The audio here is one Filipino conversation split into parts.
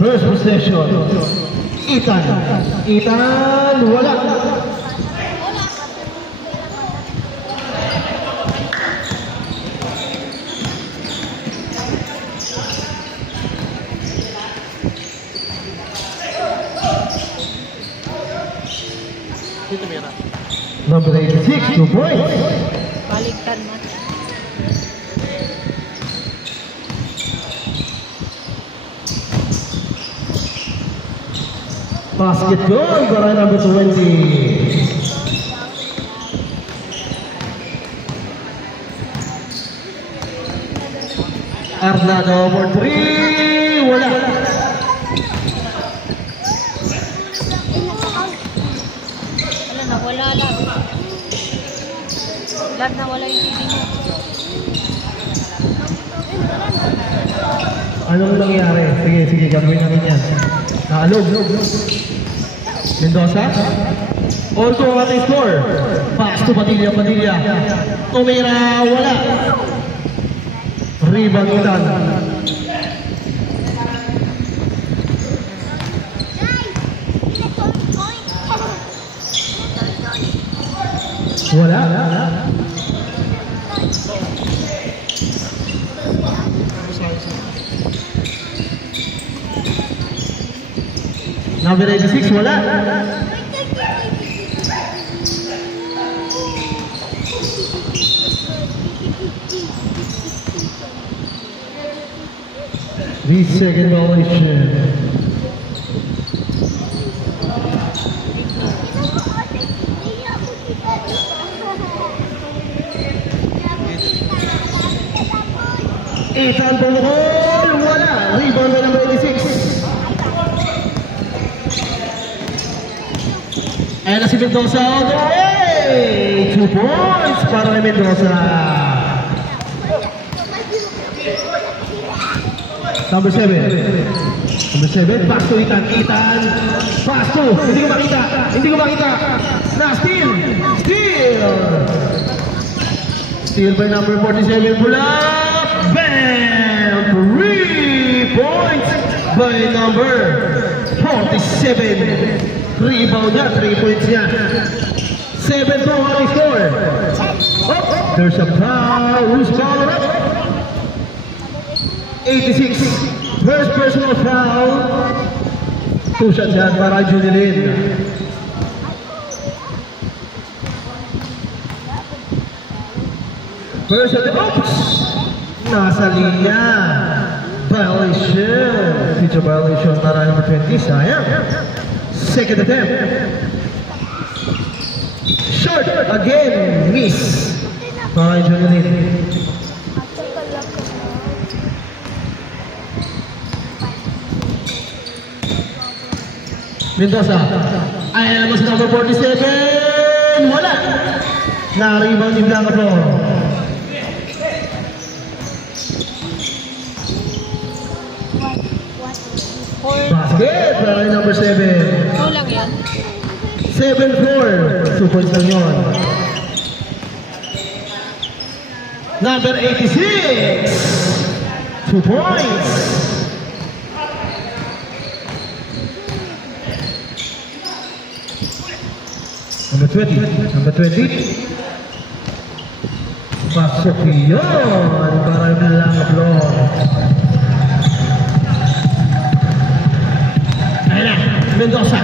First possession. Ethan. Ethan, wala. Number 86, 2 points. Baligtad mo. Basket goal para number 20. Arnado for 3, wala. Wala na, wala lang. Lag na wala yung TV mo. Anong nangyari? Sige, gagawin natin yan. Naalog. Mendoza. Also ang ating score. Pass to Padilla. Tumira, wala. Rebound Ethan. Wala. Number 86, wala. The second violation. Ethan for the ball, wala. Rebound by number 86. And si Mendoza all the way. 2 points para kay Mendoza. Number 7, pass to Ethan, pass to, hindi ko makita, na steal by number 47, pula, bam, 3 points by number 47, rebound niya, 3 points niya, 7 to high score, there's a foul, who's fouled up? 86, first personal foul. 2 shots yan para Junilin. First shot, oops! Nasa linya. Violation. Feature violation para number 20, sayang. Second attempt. Short, again, miss. Para Junilin. Mendoza, ayan naman sa number 47, wala. Na-rebound ni Blanca po. Basket para number 7. Ito lang yan. 7-4, 2 points lang yun. Number 86, 2 points. Number 20. Pasok yun para lang upload. Ayun na, Mendoza.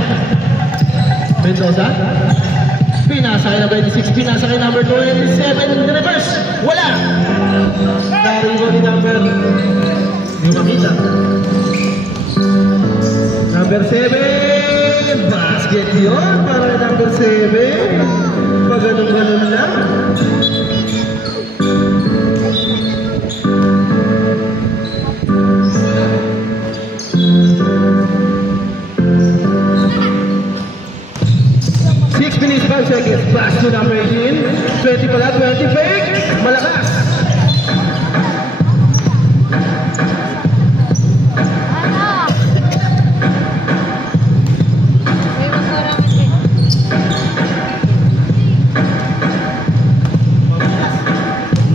Pinasa kay number 26, pinasa kay number 27, reverse, wala. Narigo ni number, hindi makita. Number 7, basket yun para number 7. Pag-ganun lang. Seconds, pass to number 18, 20 pala, 20 fake, malakas.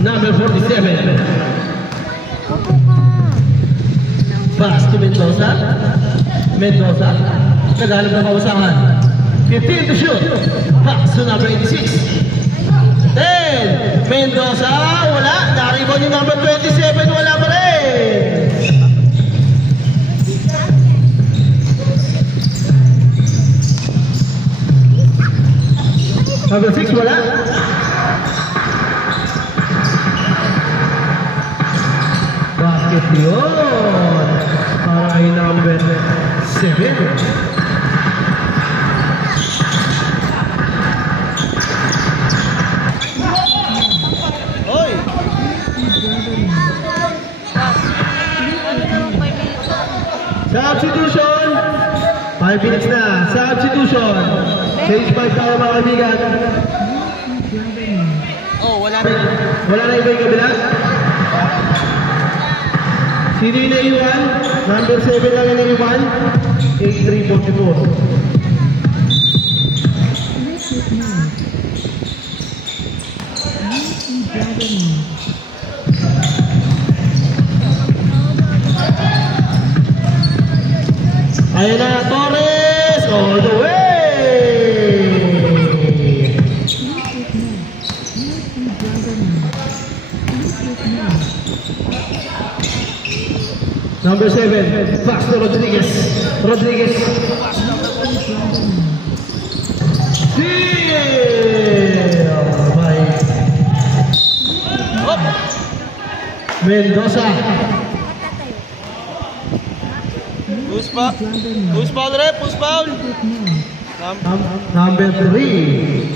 Number 47, pass to Mendoza. Mendoza. Naghanap ng pausahan. 15 to shoot. Pass to number 86. 10. Mendoza, wala. Naribon yung number 27, wala pa rin. Number 6, wala. Bakit yun? Para ay number 7. Substitution! 5 minutes na. Substitution. Change by tayo mga kaibigan. Oh, wala na. Wala na iba yung kabila? Sino yung naiwan? Number 7 lang yung naiwan. 8344. Ayan na, Torres! All the way! Number 7, Baxter Rodriguez. Rodriguez. Mendoza. Who's foul, rep? Who's foul? Number 3.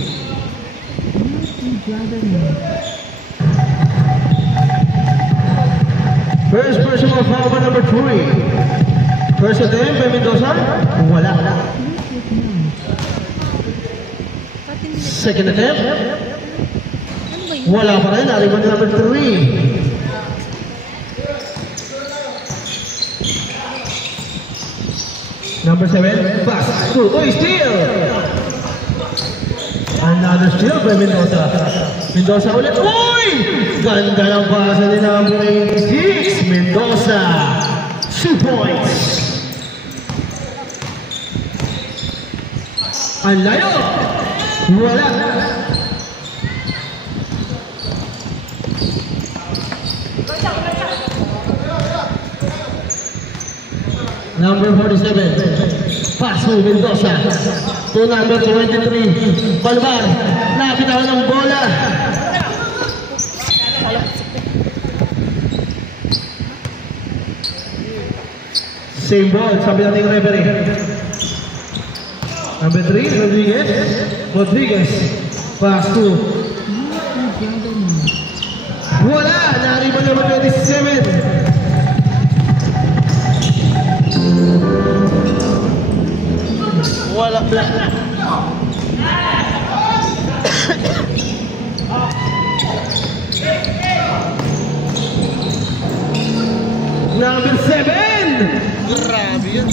First personal foul by number 3. First attempt by Mendoza. Wala. Second attempt. Wala pa rin. Nariban na number 3. Number 7, pass to steal. Another steal by Mendoza. Mendoza ulit. Uy! Ganda ng pasa ni number 86. Mendoza. 2 points. Ang layo. Wala. Number 47, pass to Mendoza. To number 23, Balbar. Napitawan ng bola. Same ball, sabi natin yung referee. Number 3, Rodriguez. Rodriguez, pass to. Wala, nariban number 27. Wala. Number 7. Grabe yan.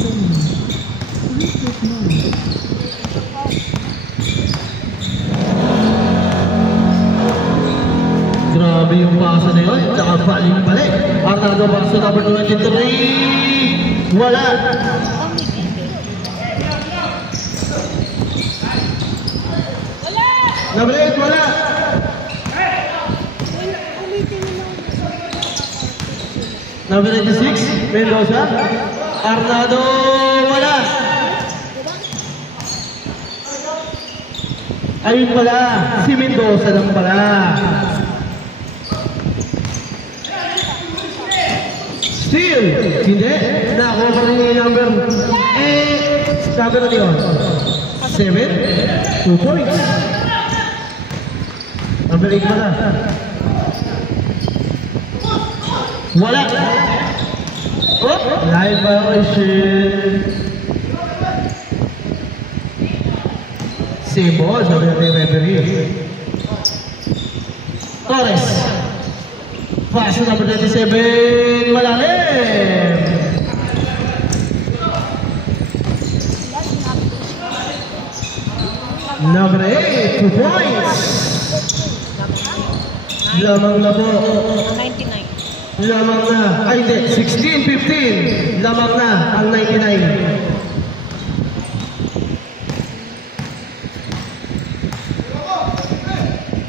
Grabe yung pasa na yun. Tsaka balik-balik. Arnaldo Basso, number 23. Wala. Number 8, wala. Number 96, Mendoza. Arnaldo, wala. Ayun pala, si Mendoza lang pala. Steal. Hindi. Nakuha pa rin yung number 8. Number na yun. 7. 2 points. Number 8 pala. Wala. Oh, live violation. Same ball, sabi natin yung referee. Torres. Pass to number 27. Malalim. Number 8, 2 points. Lamang na po. 99. Lamang na, ay hindi, 16-15. Lamang na ang 99.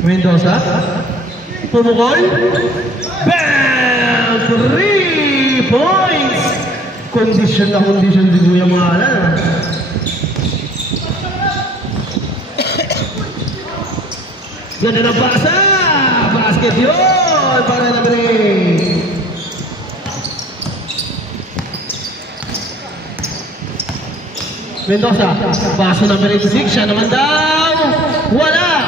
Mendoza. Pumukol. Bam! 3 points! Kondisyon na kondisyon din Kuya Mahalan. Ganda ng pasa! Basket yun! Para na break! Mendoza, paso number 86, siya naman daw! Wala!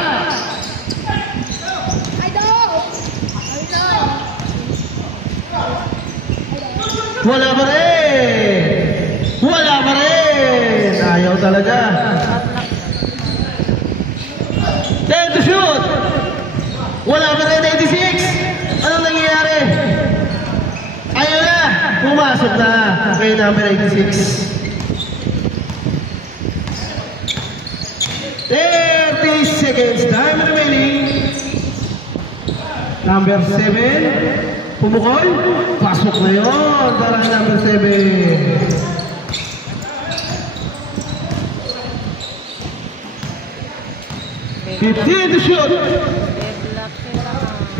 Wala pa rin! Wala pa rin! Ayaw talaga. 10 to shoot! Wala pa rin, 86! Anong nangyayari? Ayaw na! Pumasok na kay number 86. 30 seconds, time remaining. Number 7. Pumukol, pasok na yun para number 7. $15 to shoot.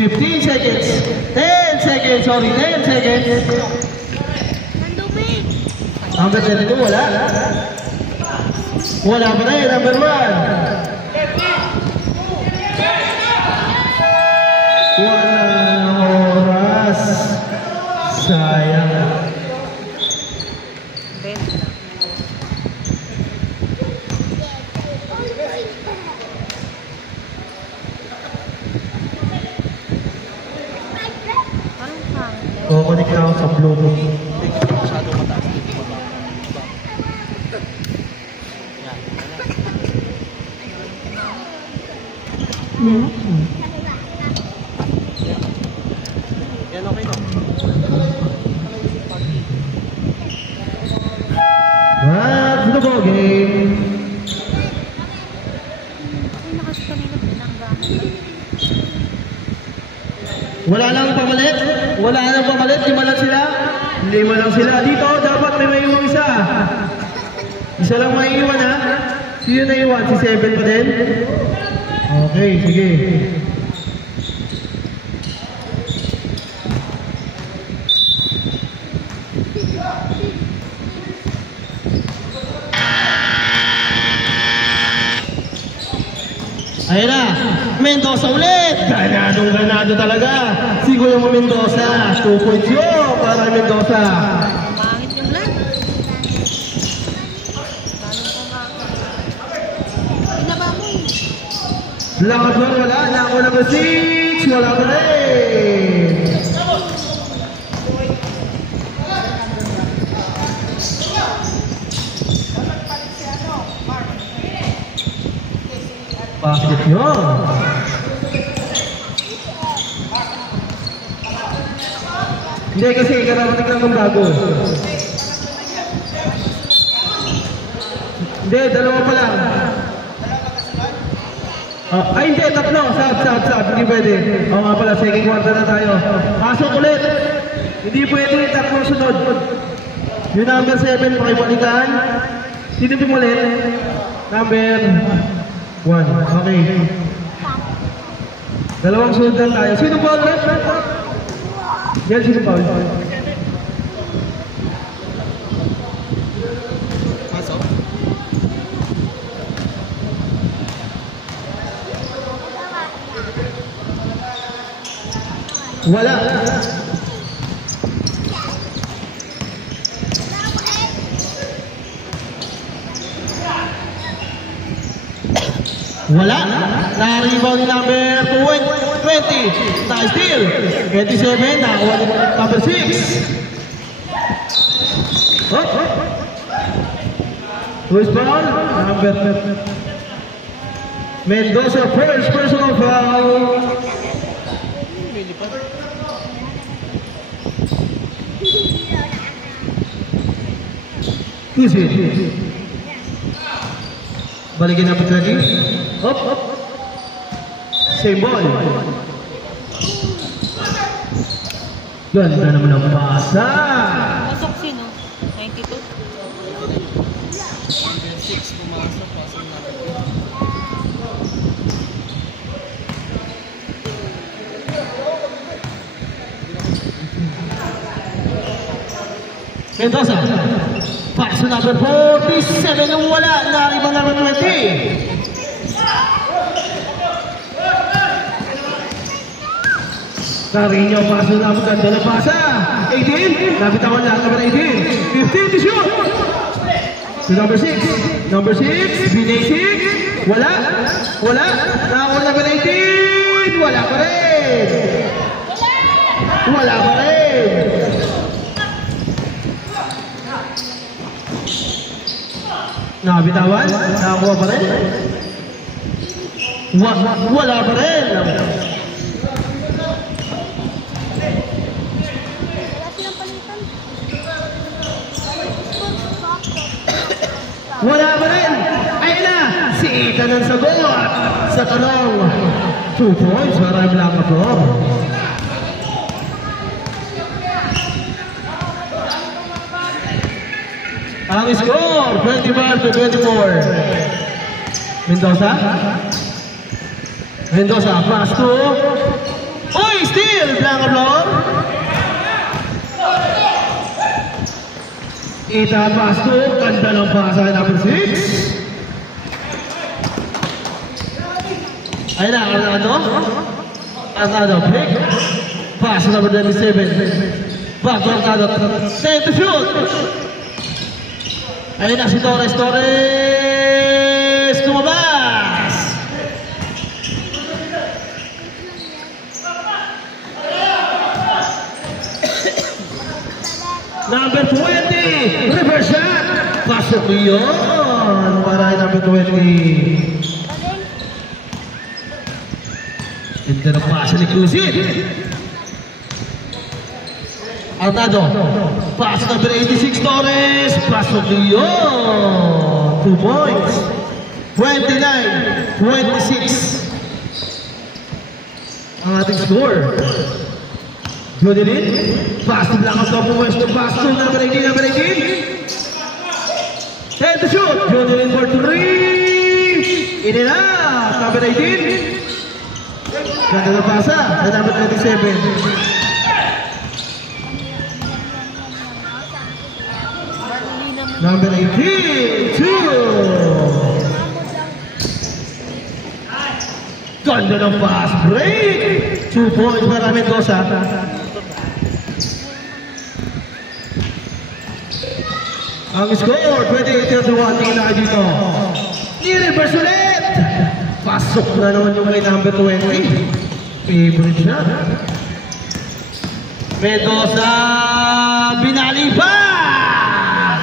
15 seconds. 10 seconds, sorry, 10 seconds. Number 22, wala. Wala pa rin, number 1. Walang oras. Sayang. Kukunik na ako sa Bluetooth. Masyado mataas. Yan, okay na. Back to the ball game. Wala lang pamalit. Wala lang pamalit. 5 lang sila. 5 lang sila. Dito, dapat may maiwan isa. Isa lang maiiwan ha. Sino na iwan? Si 7 pa din? Okay, sige. Ayan na, Mendoza ulit! Ganado talaga! Si Kuya Mendoza, 2 points yun para Mendoza. Pangit yung lang. Pinaba mo eh. Lakad mo, wala. Nako number 6, wala pa rin. Basket yun. Hindi kasi karamating lang ng bago. Hindi, 2 pa lang. Ay hindi, 3. Sab. Hindi pwede. Oo nga pala, second quarter na tayo. Pasok ulit. Hindi pwede, 3 sunod. Yung number 7, pakibalikan. Sino pimulit? Number 1. Okay. 2 sunod lang tayo. Sino foul, Rep? Yan, sino foul? Pasok. Wala. Wala. Na-rebound ni number 20. Nice steal. 27. Nakakuha ni number 6. Who's foul? Number Mendoza, first personal foul. Who's it? Balikin natin lagi. Up. Same ball. Ganda naman ang pasa. Pasok sino? 92? 106 pumasok. Pasok na. Mendoza. Pass to number 47 nung wala. Nakariba number 20. Carino pass to number ganda na pasa. 18. Nabitawan lang number 18. 15 to shoot. To number 6. Number 6. Binasic. Wala. Wala. Nakakuha number 18. Wala pa rin. Wala pa rin. Nakabitawan? Nakakuha pa rin? Wala pa rin! Wala pa rin! Ayun na! Si Ethan ang sagot! Sa tanong! 2 points para ang Blanca Pro. Ang score, 25 to 24. Mendoza. Mendoza, pass to. Oy, still, Blanca Flor. Ita, pass to. Ganda ng pasa, number 6. Ayun na, Arnado, pick. Pass, number 27. Back to Arnado. Save to shoot. Ayun na si Torres, tumabas! Number 20, reverse shot! Pasok yun! Para ay number 20. Ito na pasa ni Cruzin. Arnado, pass number 86, Torres, pasok yun, 2 points, 29-26, ang ating score. Jodelin, pass to Blanca Flor, west to pass to number 18, and to shoot, Jodelin for 3, in and out, number 18, ganda na pasa, na number 27. Number 18, 2. Ganda ng pass break. 2 points para Mendoza. Ang score, 28-31. Tingin na dito. I-reverse ulit. Pasok na naman yung kay number 20. Favorite siya. Mendoza, binali pa.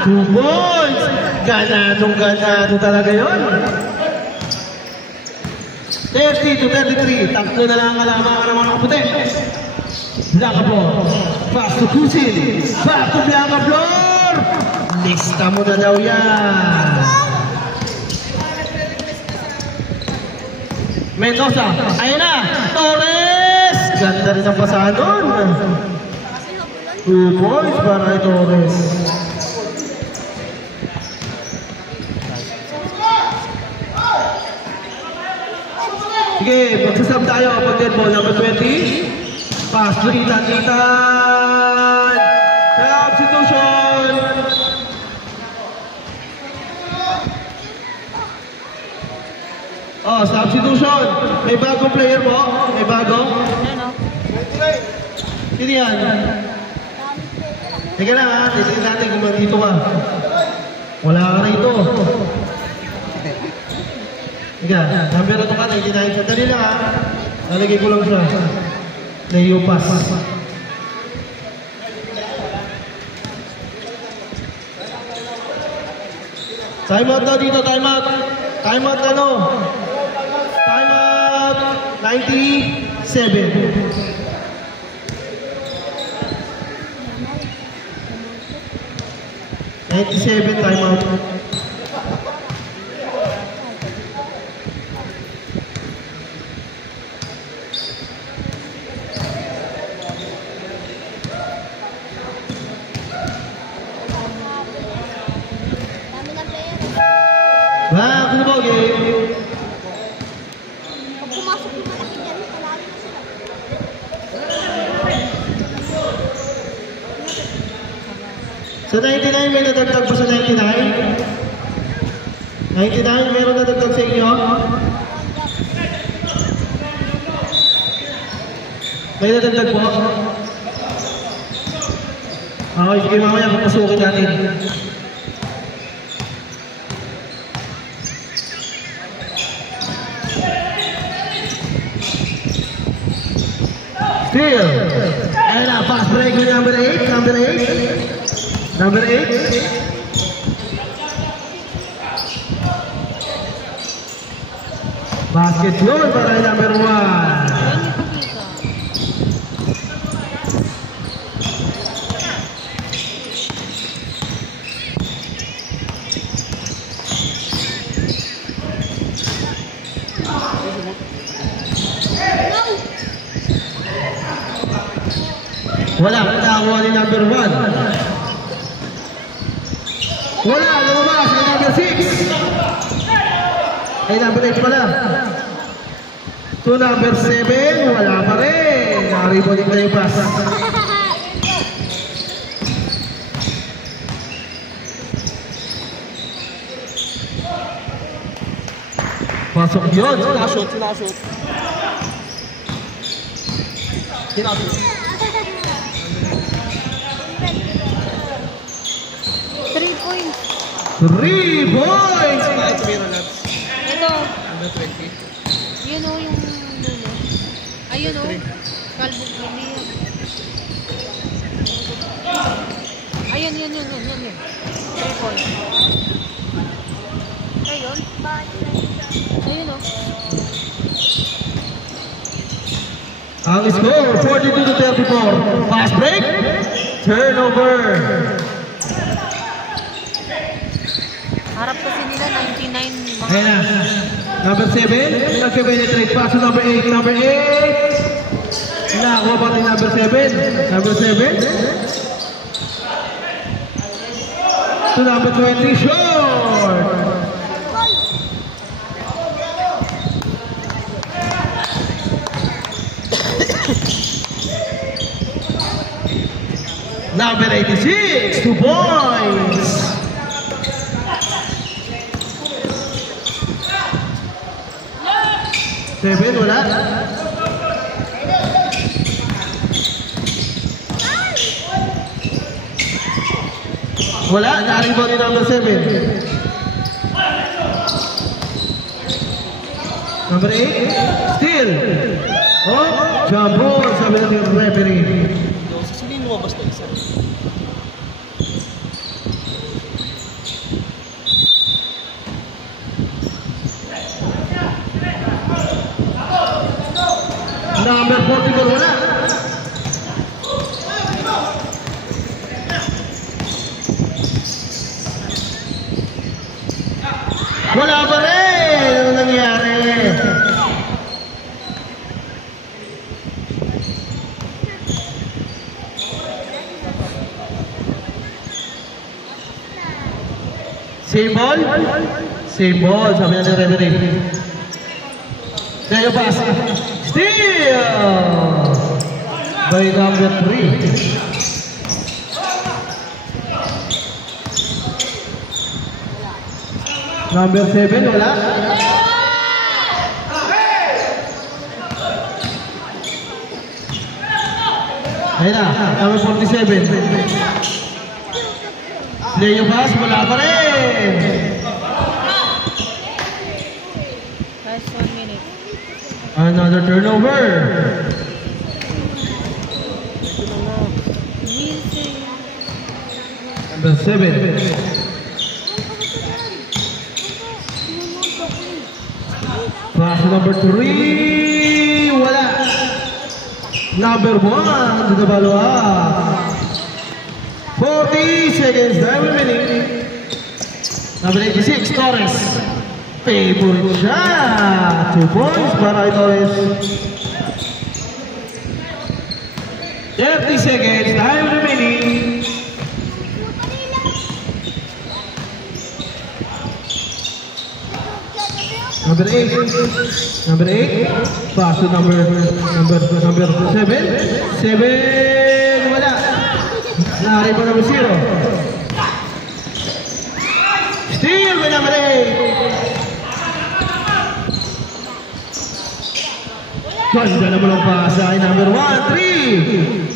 2 points! Ganado talaga yun. 30-33. Takto na lang ang alaman ng mga puti. Blanca Flor. Pass to Cruzin. Back to Blanca Flor. Lista mo na daw yan. Mendoza. Ayun na. Torres. Ganda rin ang pasahan doon. 2 points para kay Torres. Sige, magsasab tayo. Pag-dead ball, number 20. Pass to Ethan. Substitution. Oh, substitution. May bagong player po. May bago. Ano? Sino yan? Teka lang ha. Titignan natin kung dito ka. Wala ka rito. Teka, number ito ka. Titignan. Sandali lang ha. Nalagay ko lang siya. Leo pass. Time out na dito. Time out. Time out ano? Time out 97. 97 time out. Back to the ball game. Pag pumasok yung malaki dyan, palalo na sila. Sa 99, may nadagdag po sa 99? 99, meron nadagdag sa inyo? May nadagdag po? Okay, sige mamaya, papasukin natin. Still. And a fast break with number 8. Number 8. Number 8. Basket yun para number 1. Wala, nakakuha ni number 1. Wala, lumabas ay number 6. Ay number 8 pala. To number 7, wala pa rin. Nakareporting na yung pass. Pasok yun. Sinashoot. Sinashoot. 3 points. 3 points! Kahit tumira laps. Ito, Under 20. yun o yung dulo. Ayun o. Kalbog kami yun. Ayun, yun. 3 points. Ayun. Ayun o. Ang score, 42-34. Fast break. Turnover. Harap kasi nila 99 mga. Ayan na. Number 7. Nagpe-penetrate pass to number 8. Number 8. Nakakuha pa rin number 7. Number 7. To number 20. Short. Number 86. 2 points. Seven, wala. Wala, na-rebound ni number 7. Number 8, still. Oh, jump ball, sabi natin yung referee. Sino yung lumabas na isa? Number 44, wala. Wala pa rin! Ano nangyari? Same ball? Same ball, sabi na ng referee. Kaya pass. Steal! By number 3. Number 7, wala? Ayun na, number 47. Play yung pass, wala pa rin! Last 1 minute. Another turnover. Wilson. Number 7. Pass number 3. Wala. Number 1. Dito Balua. 40 seconds. Remaining. Number 86. Torres. Favorite shot. 2 points para kay Torres. 30 seconds. Time remaining. Number 8. Number 8. Pass to number 7. 7. Wala. Nari pa number 0. Steal by number 8. Ganda naman ang pass ay number 1. 3.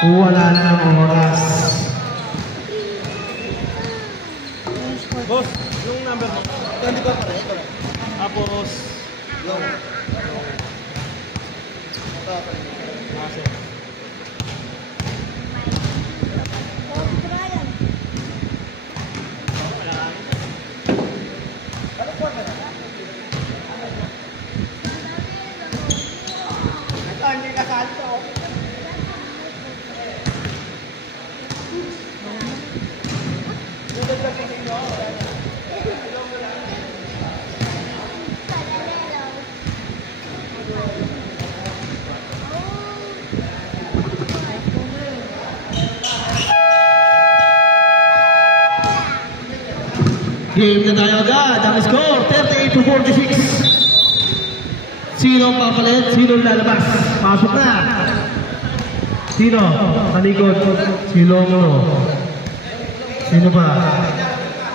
Wala na ang oras. Boss, yung number mo. 24 pa rin. Ito lang. Tapos, yung... Ito pa rin. Sir. Game na tayo agad. Ang score, 38-46. Sino ang papalit? Sino ang lalabas? Pasok na. Sino? Talikod. Sino mo? Sino ba?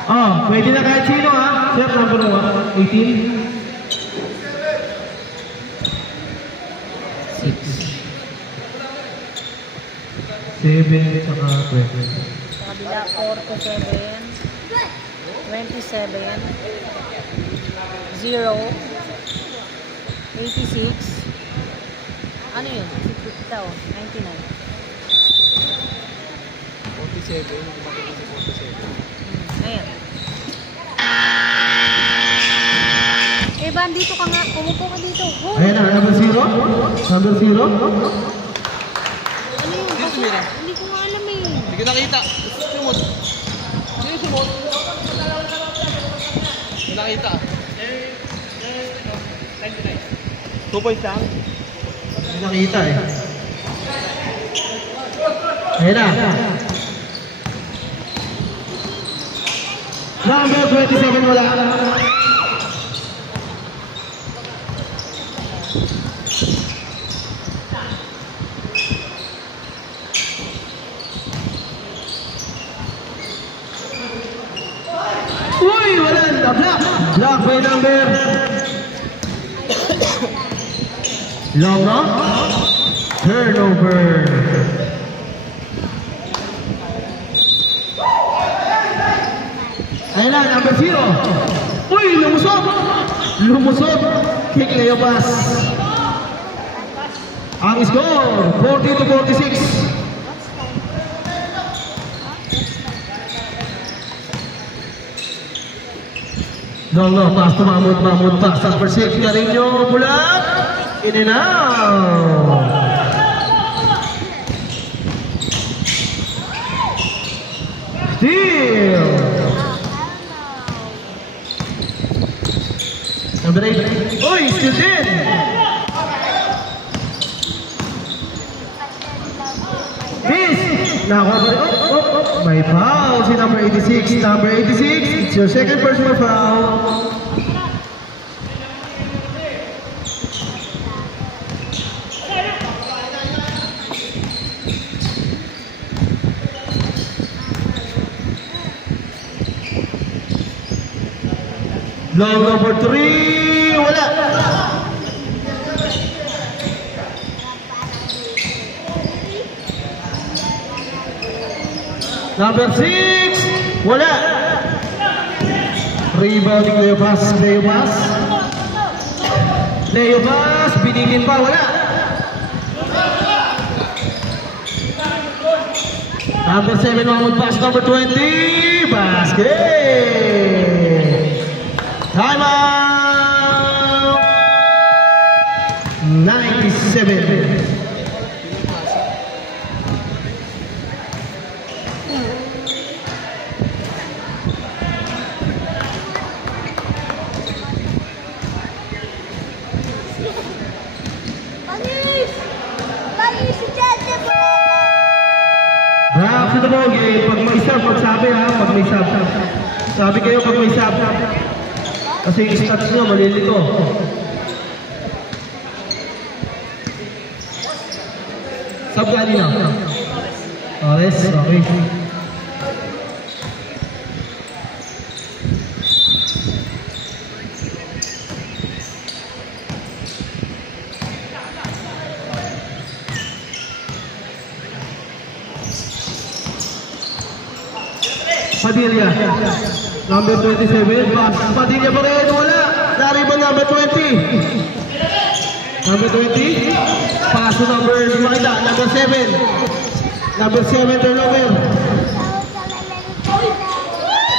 Oh, pwede na kahit sino ha. Sir, number 18. 7 saka 20. Sa kabila, 4-7. 27, 0, 86, ano yun? Ito, 99. 47. Ayan. Van, dito ka nga. Umupo ka dito. Oh. Ayan na, number 0. Number 0. Ano yun? Kasi, hindi ko nga alam eh. Hindi ko nakita. Sumot. Sino sumot? Hindi nakita. 2 points lang. Hindi nakita eh. Ayan na. Number 27 wala. Uy, wala. Block. Block by number. Long, no? Turnover. Ayan na, number 0. Uy, lumusot. Lumusot. Kick Leopas. Ang score, 40-46. No, pass to Mahmoud pass. Number 6, Carino Bulat. In and out. Steal. Number 8. Uy, still din. Miss. May foul si number 86. Number 86, it's your second personal foul. Long number 3, wala. Number 6, wala. Rebounding Leopas, binigin pa, wala. Number 7, Mahmoud pass, number 20, basket. Time out! 97. Back to the ball game. Pag may sub, magsabi ha. Pag may sub. Sabi kayo pag may sub. Kasi yung stats nyo, malilito. Sub kanina. Ores, okay. Padilla, number 27, pass. Padilla pa rin, wala. Nariban number 20. Number 20, pass to number 7. Number 7, turnover.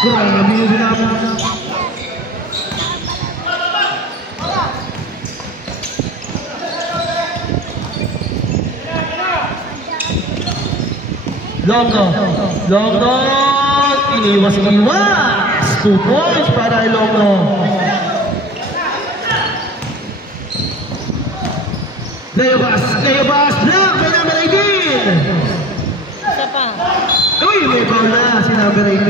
Grabe yung sinabi. Longno. Iniwas. 2 points para kay Longno. Layabas, block by number 18. Isa pa. Uy, may foul na si number 18.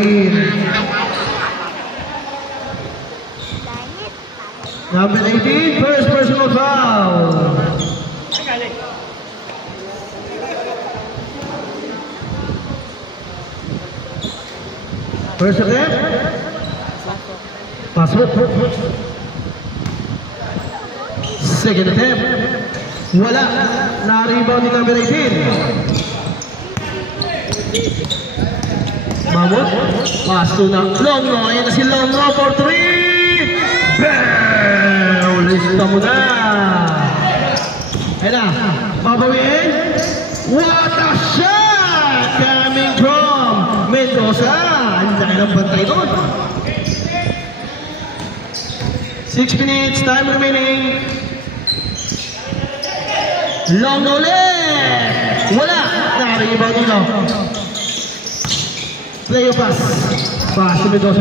Number 18, first personal foul. First attempt. Pasok. Second attempt. Wala. Na-rebound ni number 18. Mamot. Pass to na Longno. Ayan na si Longno for 3. Bam! Lista mo na. Ayan na. Babawin. What a shot! Coming from Mendoza. Ang laki ng bantay doon. 6 minutes. Time remaining. Longno ulit. Wala. Nakaribaw nila. Playo pass. Pass to Mendoza.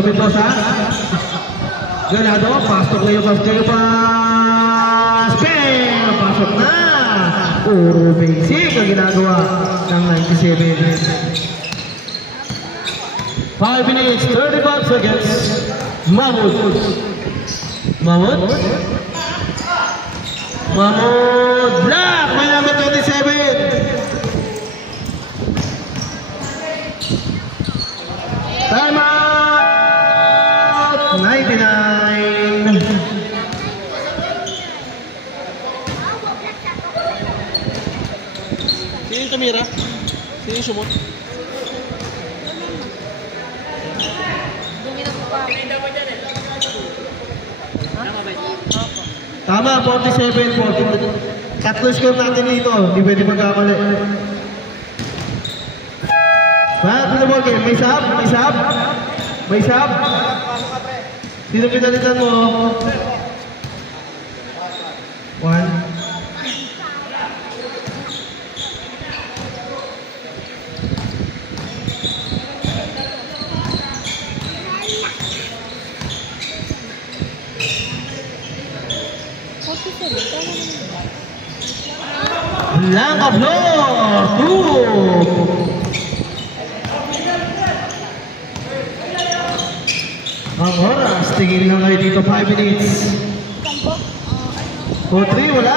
Ganado. Pass to playo pass. Bam! Pasok na. Puro basic ang ginagawa ng 97. 5 minutes, 35 seconds. Mahmoud. Black, may number 27. Time out. 99. Sino yung tumira? Sino yung sumot? Dumi ng mukha. Tama, 47, 42. Tatlo score natin dito. Hindi pwede magkamali. Back to the ball game. May sub. Sino pinalitan mo? 1. Blank of floor. 2. Ang oras. Tingin lang kayo dito. 5 minutes. 4-3. Wala.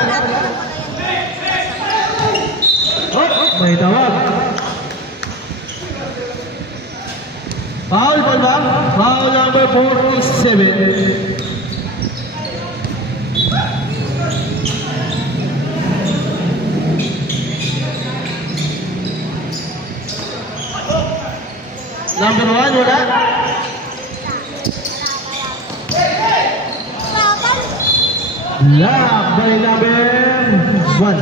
Oh, may tawag. Foul ba? Foul number 47. Number 1, wala? Lock by number 1.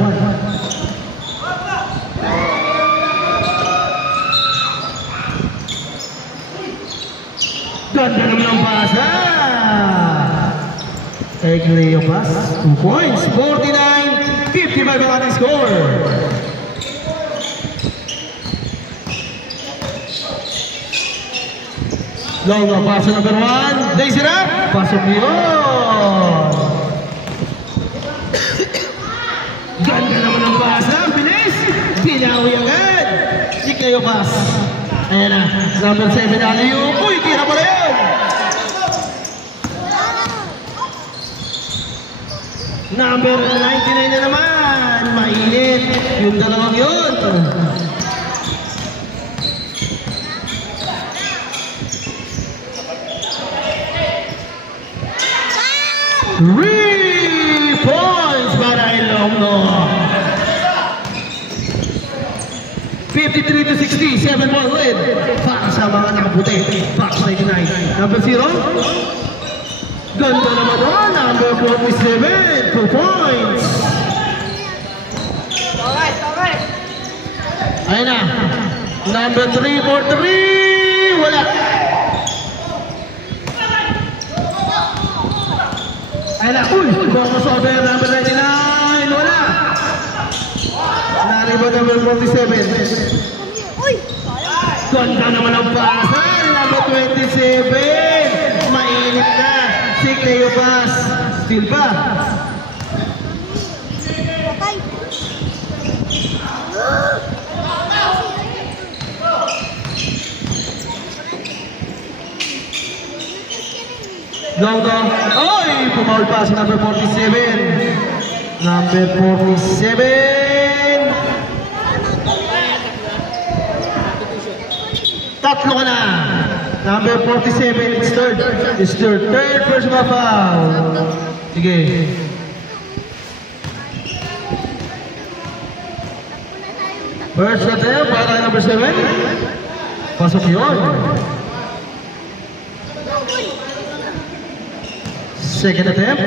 Ganda naman ang pasa. Egleo pass, 2 points, 49-55 ang ating score. Long na paso number 1. Lays it up. Pasok yun. Ganda naman ang pasa. Bilis. Binawi agad. Sikay Cleopas. Ayan na. Number 7, Aliu. Uy, tira pala yun. Number 99 na naman. Mainit. Yung dalawang yun. Three points para Ilonggo. 53-60, 7-point lead para sa mga nakaputi. Box 99. Number 0. Ganda naman doon. Number 47, 2 points. Ayun na. Number 3 for 3. Wala. Ayun na. Uy! Bonus over number 99. Wala. Nariba number 47. Uy! Ganda naman ang pasa. Number 27. Mainit na. Si Cleopas. Still pa. Patay! Long long. Oy! Pumaul pa si number 47. Number 47. Tatlo ka na. Number 47, it's third. It's third. Third personal foul. Sige. First attempt para number 7. Pasok yun. Second attempt.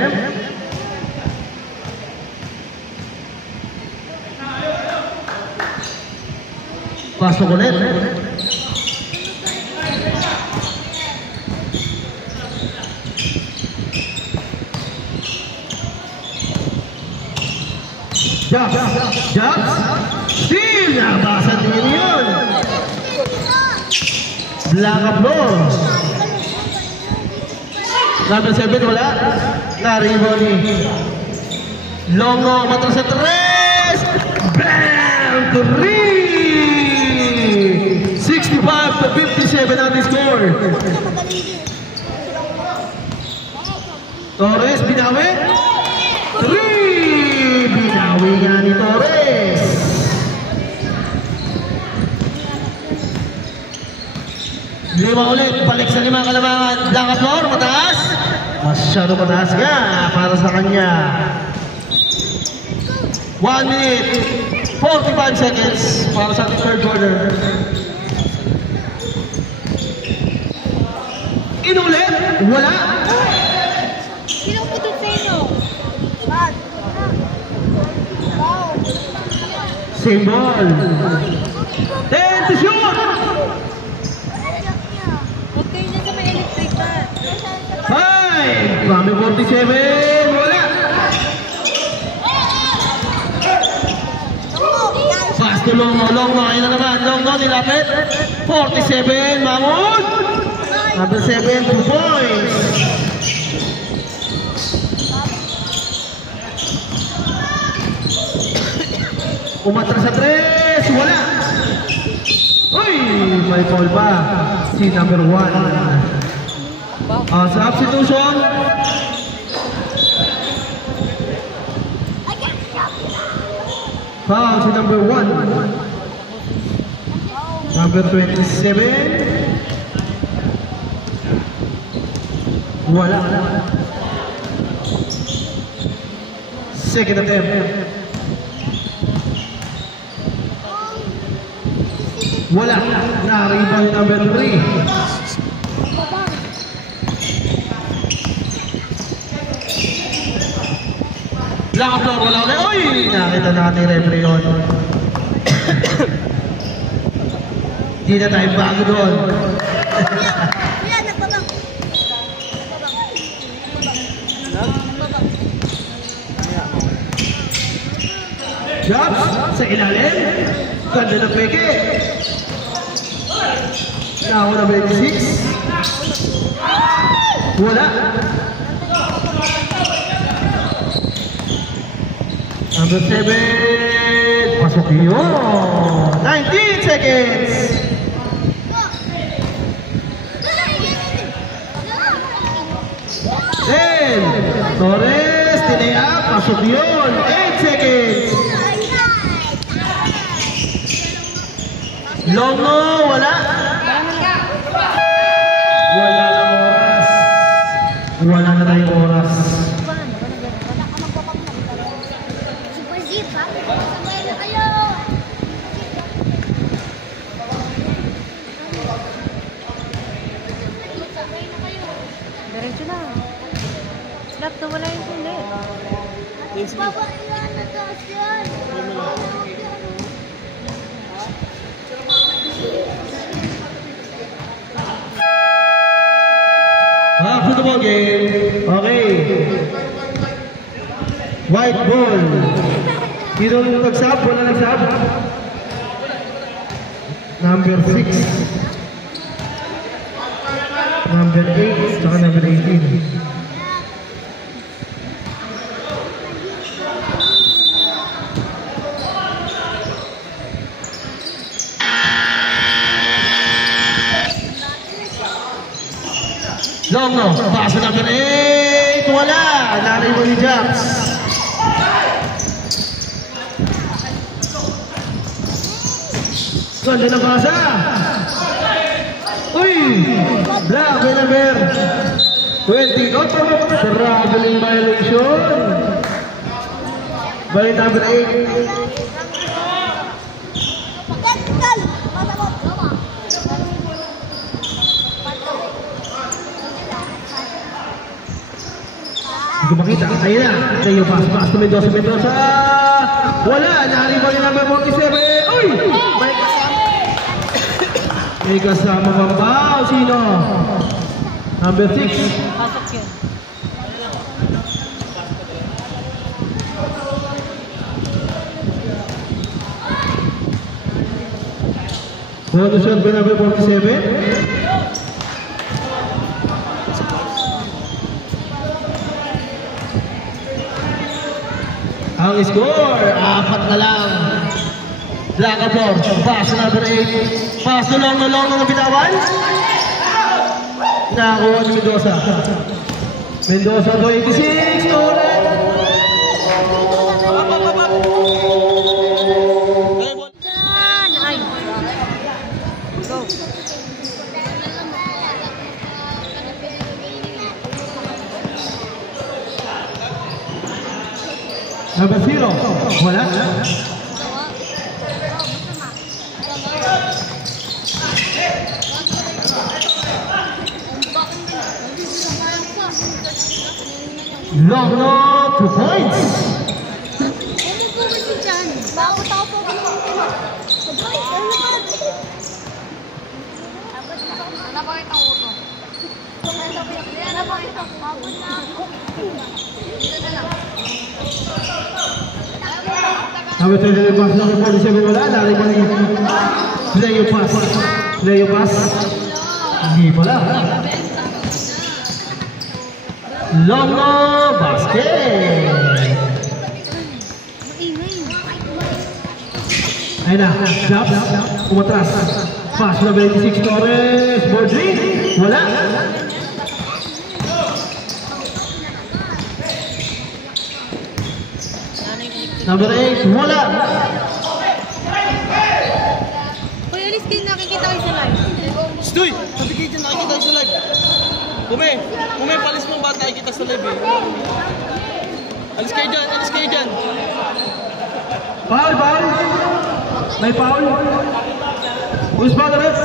Pasok ulit. Jobs. Steal! Nabasa din yun. Black applause. Number 7 wala. Naribo ni Longo. Matras sa 3. Bam! 3! 65-57 ang score. Torres, binawi. 3! Binawi nga ni Torres. Lima ulit, balik sa 5 kalamangan. Black floor, mataas. Masyado mataas nga para sa kanya. 1 minute, 45 seconds para sa third quarter. Inulit, wala. Sino putot sa inyo? Bad. Wow. Same ball. 10 to shoot. Huwag kayo na sa may electric na. 5. Kami 47. Wala. Pass to Longo. Ayun na naman. Longo nilapit. 47. Mahmoud. Number 7. 2 points. Umatras sa 3. Wala. Uy! May foul pa. Si number 1. Substitution. Foul si number 1. Number 27. Wala. Second attempt. Wala. Nariba yung number 3. Black floor, wala ulit. Uy! Nakita natin yung referee yun. Hindi na tayo bago doon. Yan, nagbabang. Jobs sa ilalim. Ganda na peke. Now na 26. Wala. Number 7. Pasok yun. 19 seconds. seconds. 10. Torres, tinaya, pasok yun. 8 seconds. Longo, wala. Wala na oras. Wala na tayong oras. Super Zip, ha? Sabay na kayo! Sabay na kayo! Diretso na. Slap na wala yung sulit. Baba, ilan na taas yan? After the ball game. Okay. White ball. Sino nagsab? Wala nagsab? Number 6. Number 8. Saka number 18. Long no, pass number 8, wala, nanay mo ni Japs. So, dyan ang pasa. Uy, black, number 20, no, traveling violation. Balik number 8. Hindi ko makita. Ayun na. Ayun yung pass to Mendoza. Wala. Nahalimaw yung number 47. Uy! May kasama bang ba? Sino? Number 6. Pasok yun. Bonus shot ba number 47? Ang score, 4 na lang. Black Apor, pass number 8. Pass na long ng bitawan. Nakakuha ni Mendoza. Mendoza 26, Torres. Ay! Go! Number 0, wala. Long no, 2 points. Number 3, pass number 47, wala. Lari pa ni Leo pass. Leo pass. Hindi pala. Long no, basket. Ayun na, Japs, umatras. Pass number 86, Torres, Bordrin, wala. Number 8, wala. Kuya Liz, din nakikita kayo sa live. Stoy! Sabi kayo dyan, nakikita sa live. Kume, palis mo ba nakikita sa live eh? Alis kayo dyan. Foul. May foul. Who's foul, ref?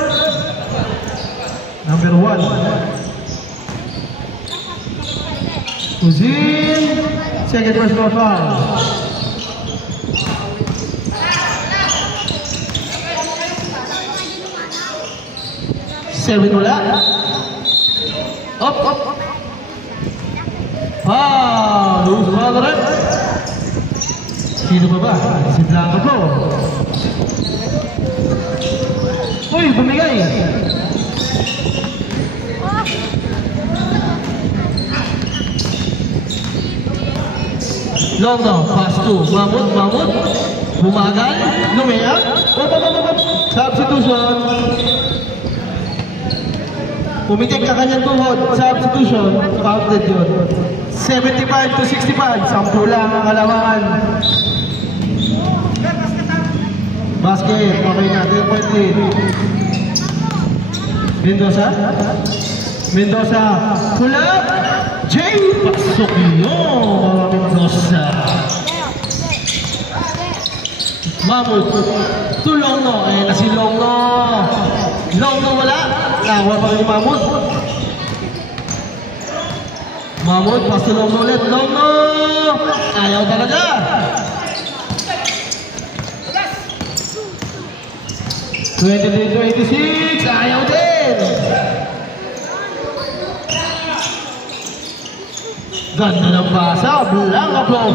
Number 1. Uzin. Second personal foul. Seven wala. Up. Who's foul, ref? Sino ba? Si Blanca po. Uy, bumigay. Long no, pass to Mahmud. Bumagal, lumiyak. Op. Substitution. Pumitik na kanyang tuhod. Substitution. Counted yun. 75 to 65. 10 lang ang kalamangan. Basket. Okay na. 3 point lead. Mendoza. Mendoza. Pull up. Jay. Pasok yun. Mendoza. Mamut. Tulong no. Eh, nasi Longno. Longno wala. Nakuha pa rin Mamut. Mamut. Pas Longno ulit. Longno. Ayaw talaga. (23-26). Ayaw din. Ganda ng basa. Blanca Flow.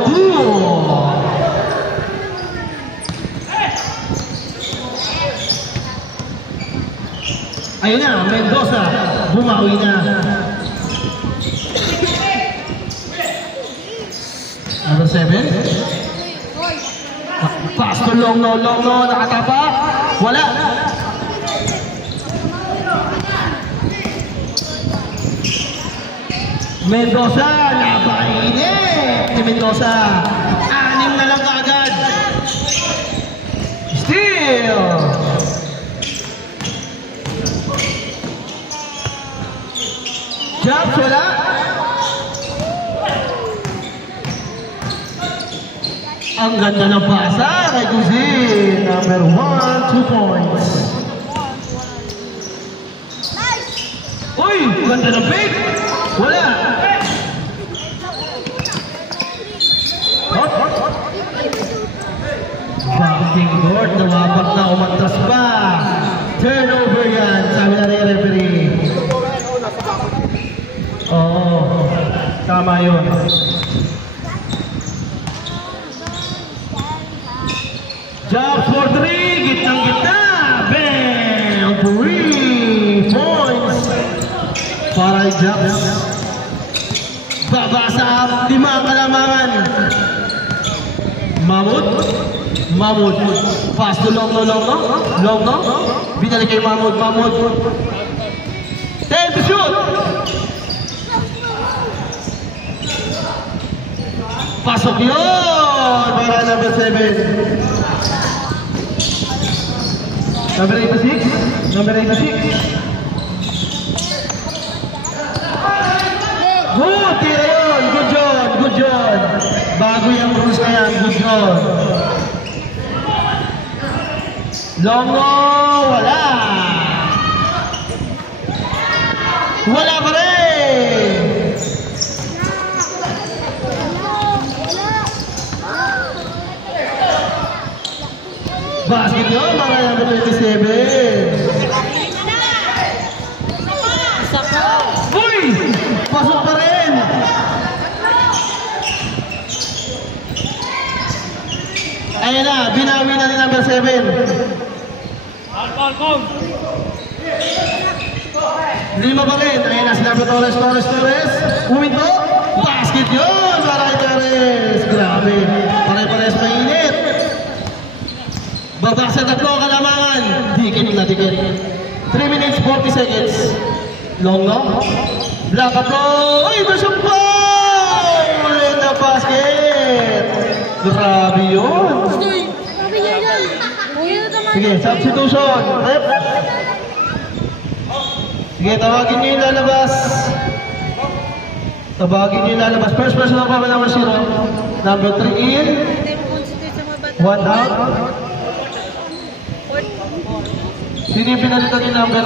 Ayun na, Mendoza, bumawi na. Number 7. Pass to Longno, nakatapa. Wala. Mendoza, napainit. Si Mendoza, 6 na lang kaagad. Steal. Jumps, wala. Ang ganda ng pasa kay Guzin. Number 1, 2 points. Uy, ganda ng fake. Wala. Bouncing board, nawapak na, umatras pa. Turnover yan, sabi na rin referee. Oo, tama yun. Jump for 3, gitnang-gitna. Bam! 3 points. Para jumps. Babasa, 5 ang kalamangan. Mamut. Pass to Longno. Binalik kay Mamut. 10 to shoot. Pasok yun para number 7. Number 86. Good, tira yun. Good John. Bago yung rules na yan. Good John. Longno, wala. Wala pa rin. Basket yun, mga number 27. Isa pa. Uy! Pasok pa rin! Ayan na, binawi na ni number 7. Lima pa rin. Ayan na si number Torres. Uminto. Basket yun! Para kay Torres. Grabe. Pare-pares mainit. Babasa tatlo kalamangan. Dikit. 3 minutes 40 seconds. Longno. Blanca Flow. Uy, basok po! Ulit na basket. Grabe yun. Sabi niya yan. Sige, substitution. Rep. Sige, tawagin niyo yung lalabas. First person na pa number 0. Number 3 in. 1 out. Sino yung pinalitan yung number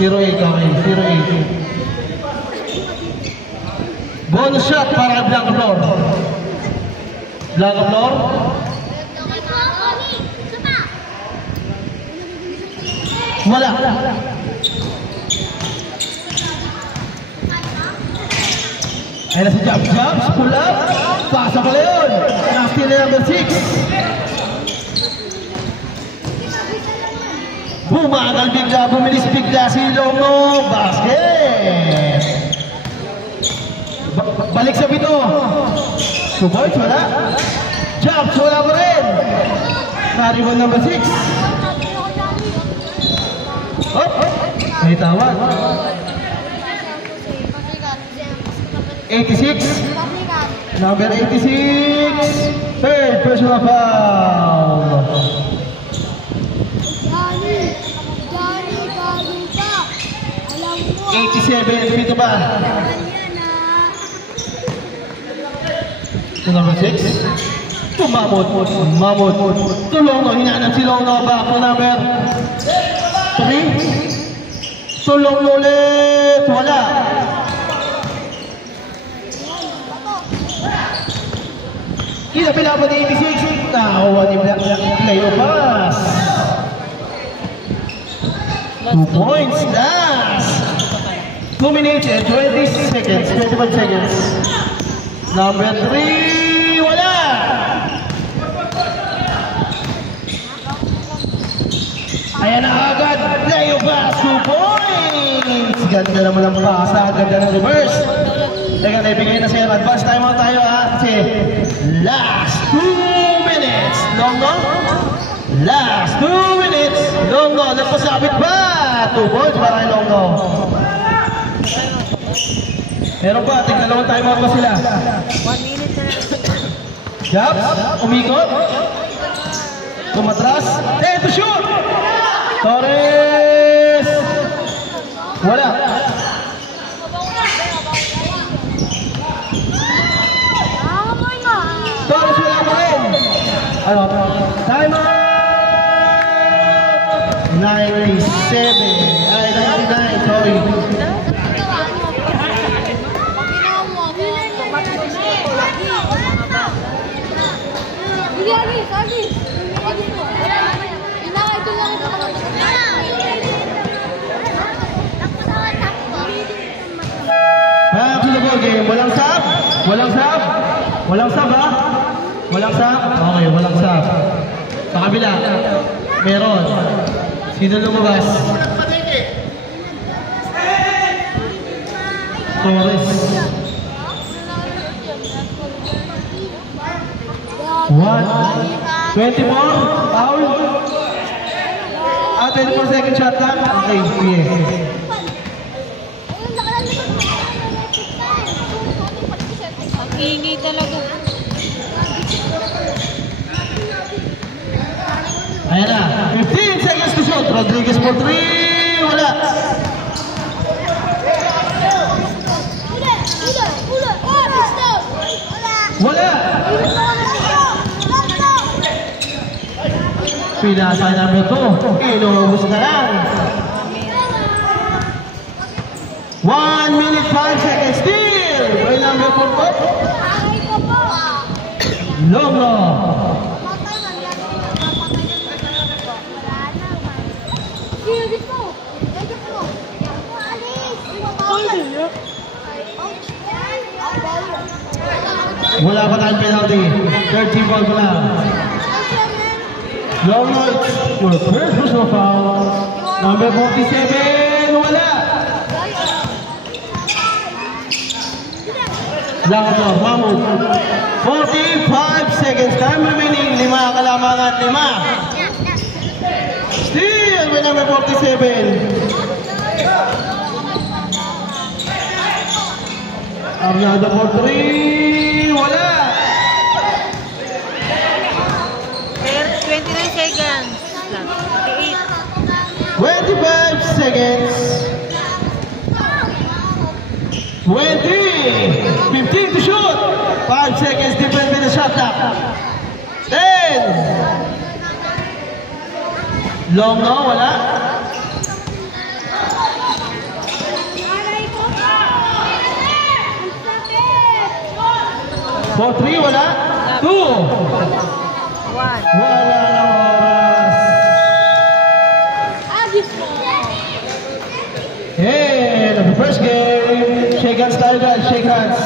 08, okay. 08. Bonus shot para Blanca Floor. Wala. Ayan na si Jumps, pull up. Pasa pala yun. Nasty na number 6. Bumagal bigla, bumilis bigla si Longno. Basket. Balik sa pito. 2 points, wala. Jumps, wala pa rin. Carry ball number 6. Oh, may tawag. 86. Number 86. Third personal foul. Johnny, bago ka. Alam mo. 87, dito ba? Yan ah. To number 6. Tumamot. Tulong no, hinahanap si Long no. Back to number 3. Tulong ulit. Wala. Pila pa ni 86. Nakakuha ni Black. Playoff pass. 2 points. Last. 2 minutes and 20 seconds. 21 seconds. Number 3. Wala. Ayan na agad. Playoff pass. 2 points. Ganda naman ang pasa. Ganda ng reverse. Teka, naibigay na sa'yo. Advance time out tayo ha. Kasi last 2 minutes. Long no? Last 2 minutes. Long no. Nagpasabit pa. 2 points para kay Long no. Meron pa. Tingnan naman time out pa sila. 1 minute na. Jabs. Umikot. Tumatras. Ten to shoot. Torres. Wala. Torres wala pa rin. Ano? Time out! 97. Ay, 99. Sorry. Back to the ball game. Walang sub? Walang sub? Walang sub ha? Walang sub? Okay, walang sub. Sa kabila. Meron. Sino lumabas? Torres. 24? Foul? 24 second shot lang? Okay, sige. Ang ingay talaga. Ayan na. 15 seconds to shoot. Rodriguez for 3. Wala. Wala. Pinasa namin ito. Inuubos na lang. 1 minute 5 seconds still. By number 4. Logro. Wala pa tayong penalty. 13 balls lang. Logro, your first personal foul. Number 47. Wala. Langtor, Mahmoud. 45 seconds. Time remaining. 5 kalamangan. 5. Still with number 47. Arnaldo for 3. Wala. 29 seconds. 25 seconds. 20. 15 to shoot. 5 seconds different with the shot clock. 10. Long no, wala. For 3, wala. 2. 1. Wala na oras. Hey, the first game. Shake hands tayo guys, shake hands.